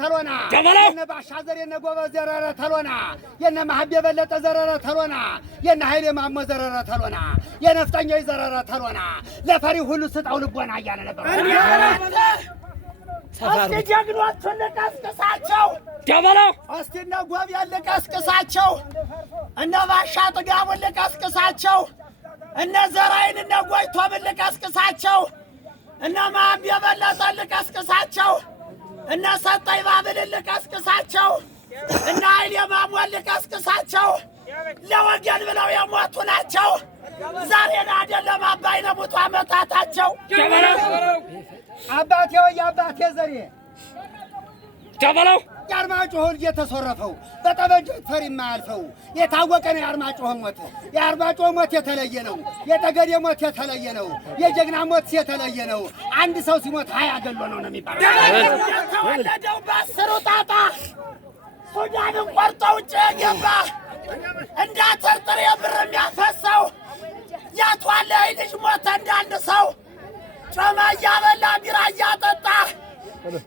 ተሎና የነ ባሻ ዘር የነ ጎበዝ ዘረረ ተሎና የነ ማህብ የበለጠ ዘረረ ተሎና የነ ኃይሌ ማሞ ዘረረ ተሎና የነፍጠኛው ዘረረ ተሎና ለፈሪ ሁሉ ስጣው ልቦና እያለ ነበር። እስቲ ጀግኖቹን ልቀስቅሳቸው ደበለው እስቲ እነ ጎብያን ልቀስቅሳቸው እነ ባሻ ጥጋቡን ልቀስቅሳቸው እነ ዘራይን እነ ጎይቶምን ልቀስቅሳቸው እነ ማህብ የበለጠ ልቀስቅሳቸው እነ ሰጠኝ ባብልን ልቀስቅሳቸው እነ ኃይሌ ማሞን ልቀስቅሳቸው ለወገን ብለው የሞቱ ናቸው። ዛሬን አይደለም አባይ ለሞቱ ዓመታታቸው። አባቴ ወይ አባቴ ዘሬ ደበለው የአርማጭሆ ልጅ የተሶረፈው በጠበንጃ ፈሪ የማያልፈው የታወቀ ነው። የአርማጭሆ ሞት የአርማጭሆ ሞት የተለየ ነው። የጠገዴ ሞት የተለየ ነው። የጀግና ሞት የተለየ ነው። አንድ ሰው ሲሞት 20 ገሎ ነው የሚባለው። የተወለደው በአስሩ ጣጣ ሱዳንን ቆርጦ ውጭ የገባ እንዳተርጥር የብር የሚያፈሰው ያቷለይ ልጅ ሞተ እንዳንድ ሰው ጮማ እያበላ ቢራ እያጠጣ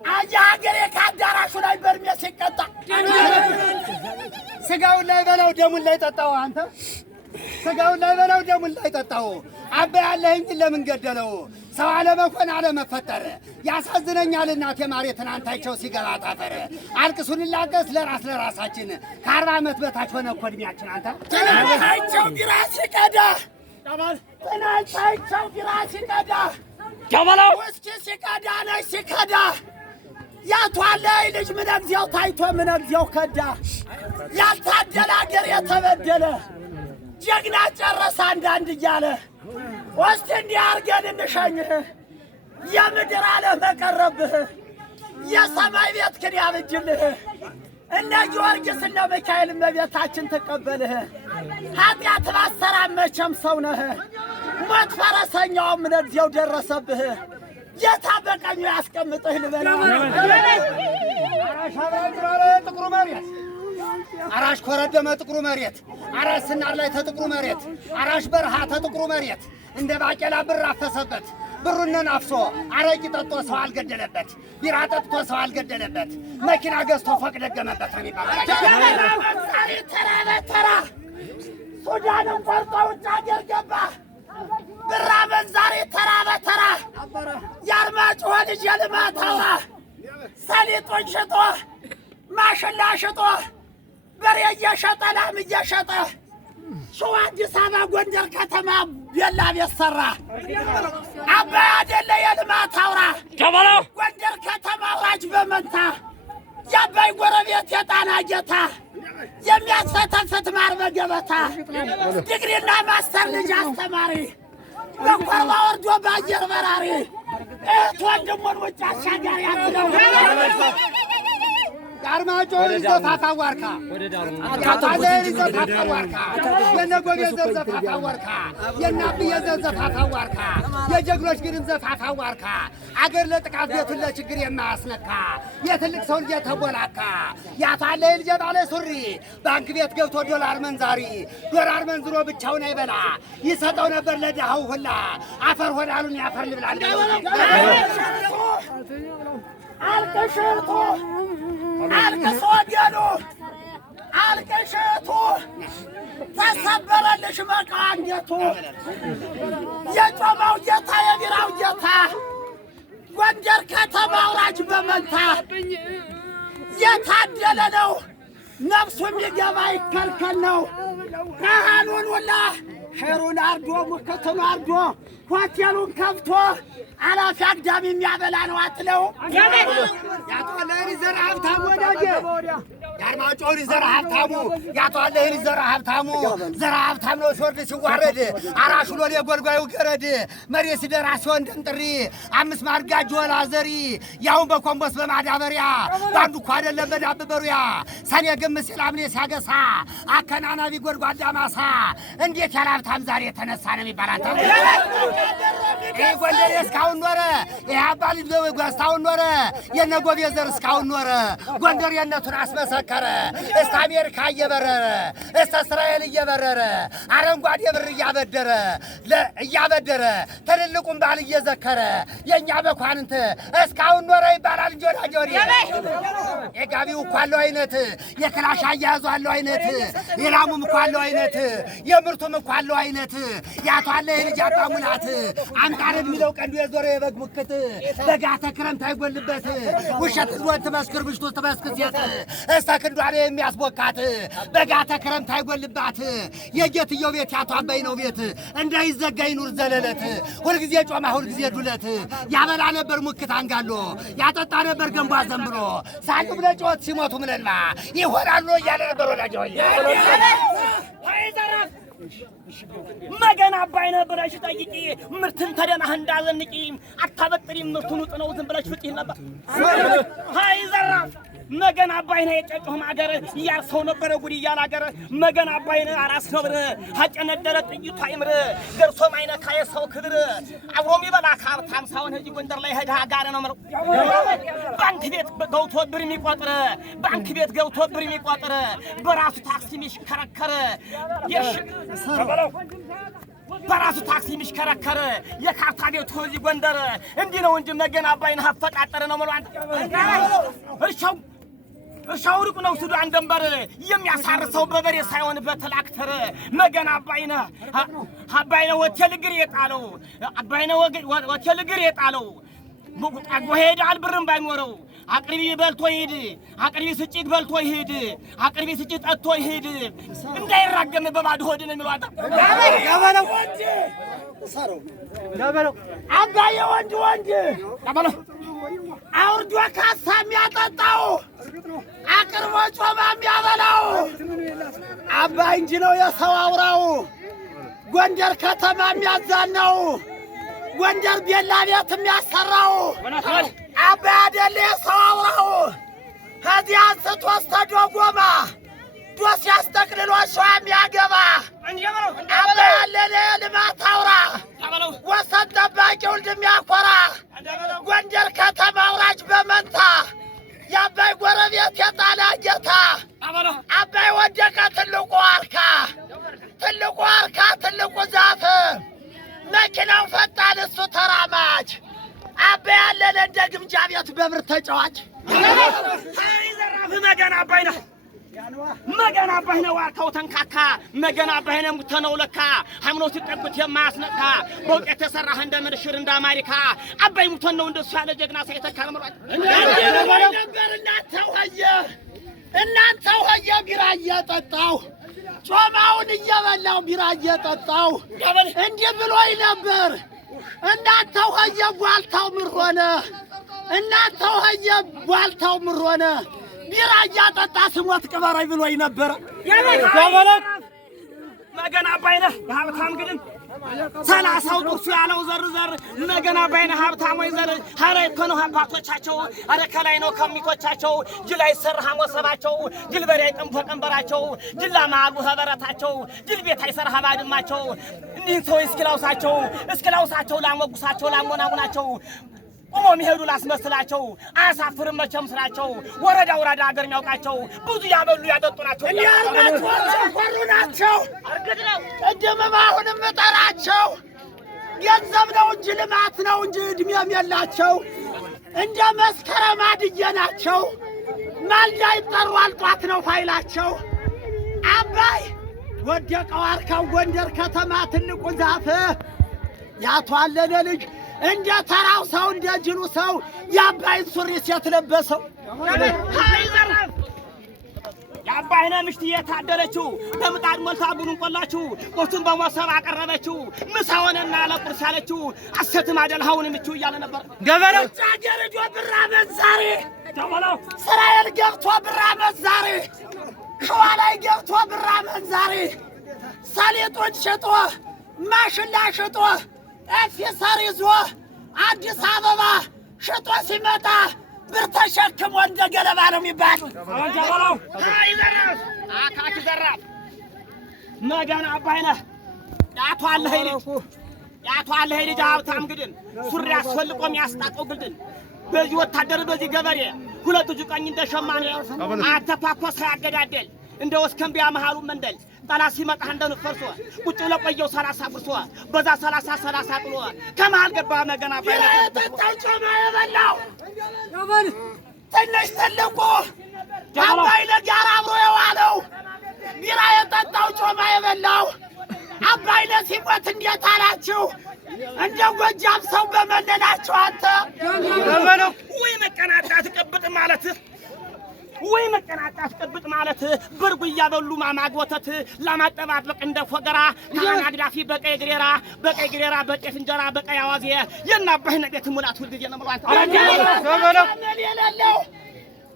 ሀገሬ ከአዳራሹ ላይ በርሜ ሲቀጣ ስጋውን ላይ በላው ደሙን ላይ ጠጣው። አንተ ስጋውን ላይ በላው ደሙን ላይ ጠጣው። አባይ ያለህኝ ለምን ገደለው? ሰው አለመኮን አለመፈጠር ያሳዝነኛል። እናቴ ማሬ ትናንታቸው ሲገባ ታፈረ አልቅሱን ላቀስ ለራሳችን ከ40 ዓመት በታች ሆነ እኮ እድሜያችን። አንተ ትናንታቸው ቢራ ሲቀዳ ትናንታቸው ቢራ ሲቀዳ ደበለው እስኪ ሲቀዳ ነሽ ሲቀዳ ያቷለይ ልጅ ምን እግዚአው ታይቶ ምን እግዚአው ከዳ ያልታደለ አገር የተበደለ ጀግና ጨረሰ አንዳንድ እያለ ወስቲ እንዲህ አድርገን እንሸኝህ የምድር ዓለም መቀረብህ የሰማይ ቤት ክን ያብጅልህ እነ ጊዮርጊስ እነ ሚካኤል እመቤታችን ትቀበልህ ኃጢአት ባሰራ መቼም ሰው ነህ ሞት ፈረሰኛውም ለጊዜው ደረሰብህ የታበቀኙ ያስቀምጥህ ልበላ አራሽ አብራራ ጥቁሩ መሬት አራሽ ኮረደመ ጥቁሩ መሬት አራሽ ስናር ላይ ተጥቁሩ መሬት አራሽ በረሃ ተጥቁሩ መሬት እንደ ባቄላ ብር አፈሰበት ብሩንን አፍሶ አረቂ ጠጥቶ ሰው አልገደለበት ቢራ ጠጥቶ ሰው አልገደለበት መኪና ገዝቶ ፎቅ ደገመበት ነው የሚባለው። ተራ በተራ ሱዳንን ቆርጦ ውጭ አገር ገባ ብራ መንዛሬ ተራ በተራ የአርማጭሆ ልጅ የልማት አውራ ሰሊጡን ሽጦ ማሽላ ሽጦ በሬ እየሸጠ ላም እየሸጠ ሸዋ አዲስ አበባ ጎንደር ከተማ ቤላ ቤት ሠራ። አባይ አይደለ የልማት አውራ ደበለው ጎንደር ከተማ አውራጅ በመንታ የአባይ ጎረቤት የጣና ጌታ የሚያስፈተፍት ማር በገበታ ዲግሪና ማስተር ልጅ አስተማሪ በኮርባ ወርዶ በአየር በራሪ እህት ወንድሙን ውጭ አሻጋሪ አትለው የአርማጭሆ ልጅ ዘፋፋ ዋርካ ያቷለይ ልጅ ዘፋፋ ዋርካ የነ ጎቤ ዘር ዘፋፋ ዋርካ የነ አብዬ ዘር ዘፋፋ ዋርካ የጀግኖች ግድም ዘፋፋ ዋርካ አገር ለጥቃት ቤቱን ለችግር የማያስነካ የትልቅ ሰው ልጅ የተቦላካ ያቷለይ ልጅ ባለ ሱሪ ባንክ ቤት ገብቶ ዶላር መንዛሪ ዶላር መንዝሮ ብቻውን አይበላ ይሰጠው ነበር ለድሃው ሁላ አፈር ሆዳሉን ያፈር ልብላል አልቅሽቱ አልቅስ ወገኑ አልቅሽቱ ተሰበረልሽ መቃ አንገቱ የጮማው ጌታ የቢራው ጌታ ጎንደር ከተማ አውራጅ በመንታ የታደለ ነው ነፍሱ የሚገባ ይከልከል ነው ካህኑን ሁላ ሸሩን አርዶ ሙክቱን አርዶ ሆቴሉን ከፍቶ አላፊ አግዳሚ የሚያበላ ነው አትለው ያቷለይ ዘር ሀብታሙ ወዳጄ የአርማጭሆ ዘር ሀብታሙ ያቷለይ ዘር ሀብታሙ ዘር ሀብታም ነው ሲወርድ ሲዋረድ አራሹ ሎሌ ጎልጓዩ ገረድ መሬት ሲደራ ሲሆን ደንጥሪ 5 ማርጋጅ ወላ ዘሪ ያውን በኮምቦስ በማዳበሪያ ባንዱ እኮ አይደለም በዳብበሩያ ሰኔ ግም ሲል አምኔ ሲያገሳ አከናናቢ ጎድጓዳ ማሳ እንዴት ያለ ሀብታም ዛሬ የተነሳ ነው የሚባል አንተ ጎንደር እስካሁን ኖረ። የአባል እስካሁን ኖረ። የነጎቤ ዘር እስካሁን ኖረ። ጎንደር የነቱን አስመሰከረ። እስከ አሜሪካ እየበረረ እስከ እስራኤል እየበረረ አረንጓዴ ብር እያበደረ ትልልቁን በዓል እየዘከረ የእኛ መኳንንት እስካሁን ኖረ ይባላል። እንጂ ወዳጆ የጋቢው እኮ አለው አይነት፣ የክላሽ አያያዙ አለው አይነት፣ የላሙም እኮ አለው አይነት፣ የምርቱም እኮ አለው አይነት። ያቷ አለ የልጅ አባ ሙላት አንቃረን የሚለው ቀንዱ የዞረ የበግ ሙክት በጋተ ክረምት አይጎልበት ውሸት ዝወት ትመስክር ብሽቱ ትመስክር ሴት እስተ ክንዷ ላይ የሚያስቦካት በጋተ ክረምት አይጎልባት የጌትየው ቤት ያቷ አባይ ነው ቤት እንዳይዘጋ ይኑር ዘለለት ሁልጊዜ ጮማ ሁልጊዜ ዱለት ያበላ ነበር ሙክት አንጋሎ ያጠጣ ነበር ገንቧ ዘንብሎ ሳቅ ብለ ጮት ሲሞቱ ምለልማ ይሆናሉ እያለ ነበር ወዳጆ መገን አባይ ነበረሽ ጠይቂ ምርትን ተደማህ እንዳዘንቂ አታበጥሪም ምርቱን ውጥነው ዝም ብለሽ ፍጪ ነበር ሃይ ዘራፍ መገን አባይነ የጨጨሁም አገር ያርሰው ነበረ ጉድ እያላገረ መገን አባይነ አራስ ነብረ ሀጨነደረ ጥይቱ አይምር ገርሶ ማይነካ የሰው ክብር አብሮም ይበላ ካብታም ሳውን ህጂ ጎንደር ላይ ሄዳ ጋር ነው ማለት ባንክ ቤት ገብቶ ብር የሚቆጥር ባንክ ቤት ገብቶ ብር የሚቆጥር በራሱ ታክሲ የሚሽከረከር በራሱ ታክሲ የሚሽከረከር የካርታ ቤቱ ህጂ ጎንደር እንዲህ ነው እንጂ መገን አባይነ አፈቃጠረ ነው ማለት እርሻው ሩቅ ነው ሱዳን ደንበር የሚያሳርሰው በበሬ ሳይሆን በትራክተር መገን አባይነ ሆቴል እግር የጣለው አባይነ ሆቴል እግር የጣለው ጠግቦ ሄዳል ብርም ባይኖረው አቅርቢ በልቶ ይሄድ አቅርቢ ስጭት በልቶ ይሄድ አቅርቢ ስጭት ጠጥቶ ይሄድ እንዳይራገም በባዶ ሆድ ነው የሚሏታ ገበለው አባዬ ወንድ ገበለው አውርዶ ካሳ የሚያጠጣው አቅርቦ ጮማ የሚያበላው አባይ እንጂ ነው የሰው አውራው ጎንደር ከተማ የሚያዛናው ጎንደር ቤላ ቤት የሚያሰራው አባይ አይደለ የሰው አውራው ከዚያ አንስቶ እስከ ዶጎማ ዶስ ያስጠቅልሎ ሸዋ የሚያገባ አባይ ያለ ልማት አውራ ወሰን ጠባቂ ውልድ የሚያኮራ ጎንደር ከተማ አውራጅ በመንታ የአባይ ጎረቤት የጣላ ጌታ አባይ ወደቀ ትልቁ ዋርካ ትልቁ ዛፍ መኪናው ፈጣን እሱ ተራማጅ አባይ ያለን እንደ ግምጃ ቤት በብር ተጫዋች መገን አባይነ ዋርካው ተንካካ መገን አባይነ ሙተነው ለካ ሃይማኖት ሲጠቁት የማያስነካ በውቀት ተሰራህ እንደ ምርሽር እንደ አሜሪካ አባይ ሙተነው እንደሱ ያለ ጀግና ሳይተካ ለምሯል ነበር እናንተ ሆየ ቢራ እየጠጣው ጮማውን እየበላው ቢራ እየጠጣው እንዲህ ብሎኝ ነበር እናንተ ሆየ ቧልታው ምር ሆነ ቢራ እያጠጣ ስሞት ቅበረኝ ብሎኝ ነበር መገን አባይነ ሀብታም ግን ሰላሳው ቁርሱ ያለው ዘር መገን አባይነ ሀብታም ወይ ዘር ሀረ እኮ ነው አባቶቻቸው አረ ከላይ ነው ከሚቶቻቸው ጅል አይሰርሃ ወሰባቸው ጅል በሬ ጥንፎ ቀንበራቸው ጅላ ማሉ ሀበረታቸው ጅል ቤት አይሰርሃ ባድማቸው እንዲህ ሰው እስኪላውሳቸው ላሞጉሳቸው ላሞናሙናቸው ቆሞ የሚሄዱ ላስመስላቸው አያሳፍርም መቼም ስራቸው ወረዳ አገር የሚያውቃቸው ብዙ ያበሉ ያጠጡ ናቸው ኮሩ ናቸው ቅድምም አሁንም እጠራቸው ገንዘብ ነው እንጂ ልማት ነው እንጂ እድሜም የላቸው እንደ መስከረም አድዬ ናቸው ማልዳ ይጠሯል ጧት ነው ፋይላቸው አባይ ወደቀ ዋርካው ጎንደር ከተማ ትልቁ ዛፍ ያቷ አለለ ልጅ እንደ ተራው ሰው እንደ ጅሉ ሰው የአባይን ሱሪ ሴት ለበሰው የአባይነ ምሽት የታደለችው በምጣድ ሞልታ ቡኑን ቆላችሁ ቁርቱን በሞሰብ አቀረበችው ምሳ ሆነና ለቁርስ ያለችው አሰትም አደልሃውን ምቹ እያለ ነበር ገበለው ጫገረጆ ብራ መዛሬ ገበለው እስራኤል ገብቶ ብራ መዛሬ ሸዋ ላይ ገብቶ ብራ መዛሬ ሰሊጡን ሽጦ ማሽላ ሽጦ ኤፊሰር ይዞ አዲስ አበባ ሽጦ ሲመጣ ብር ተሸክሞ እንደ ገለባ ነው የሚባል አካኪ ዘራፍ መገን አባይነ ዳቷ አለ ያቷ አለ ልጅ ሀብታም ግድም ሱሪ አስፈልቆ የሚያስጣቀው ግድም በዚህ ወታደር በዚህ ገበሬ ሁለት እጁ ቀኝ እንደ ሸማኔ አተኳኮስ ያገዳደል እንደ ወስከምቢያ መሃሉ መንደል ጠላት ሲመጣ እንደው ፈርሶ ቁጭ ብሎ ቆየው 30 ብርሶ በዛ 30 ጥሎ ከመሃል ገባ መገና ባይለ ተጣጣው የበላው ትንሽ ትልቁ አባይለ ጋር አብሮ የዋለው ቢራ የጠጣው ጮማ የበላው አባይለ ሲሞት እንዴት አላችሁ? እንደ ጎጃም ሰው በመለላችሁ አንተ ወይ መቀናጣት ቅብጥ ማለት ወይ መቀናጣት ቅብጥ ማለት ብርጉ እያበሉ ማማግወተት ለማጠባበቅ እንደ ፎገራ ካህን አግዳፊ በቀይ ግሬራ በጤፍ እንጀራ በቀይ አዋዜ የናባህ ነቤት ሙላት ሁሉ ጊዜ ነው ማለት አመል የሌለው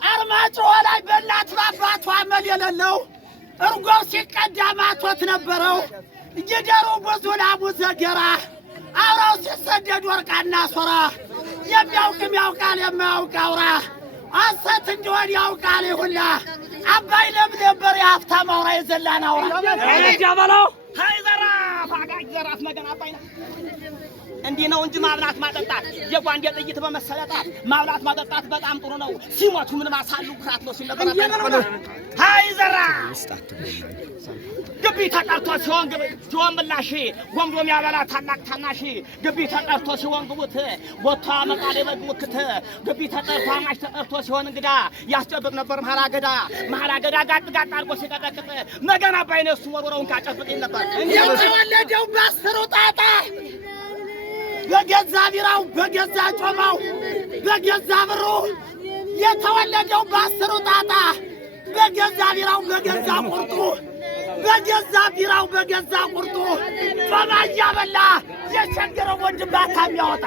አርማጭሆ ላይ በእናት ባባቷ አመል የሌለው እርጎ ሲቀዳ ማቶት ነበረው እየደሩ ብዙ ላሙ ዘገራ አውራው ሲሰደድ ወርቃና ሶራ የሚያውቅም ያውቃል የማያውቅ አውራ አሰት እንደሆነ ያውቃል ሁላ አባይ ነበር የሀብታም አውራ የዘላን አውራ ያበለው ሃይ ዘራፍ አጋጅ ዘራፍ መገና አባይና እንዲህ ነው እንጂ ማብላት ማጠጣት የጓንዴ ጥይት በመሰለጣት ማብላት ማጠጣት በጣም ጥሩ ነው። ሲሞቱ ምን ማሳሉ ኩራት ነው ሲነገር ሃይ ዘራፍ ግቢ ተቀርቶ ሲሆን ምላሽ ወንዶም ያበላ ታላቅ ታናሽ ግቢ ተቀርቶ ሲሆን ግቡት ወጣ መቃሌ በግሙክት ግቢ ተቀርቶ አማሽ ተቀርቶ ሲሆን እንግዳ ያስጨብጥ ነበር መሐራገዳ ጋጥ አድርጎ ሲቀጠቅጥ መገና ባይነሱ ወሮውን ካጨብጥ ነበር የተወለደው ባስሩ ጣጣ በገዛ ቢራው በገዛ ጮማው በገዛ ብሩ የተወለደው ባስሩ ጣጣ በገዛ ቢራው በገዛ ቁርጡ በገዛ ቢራው በገዛ ቁርጡ ጮማ እያበላ የቸገረው ወንድም ባታም ያወጣ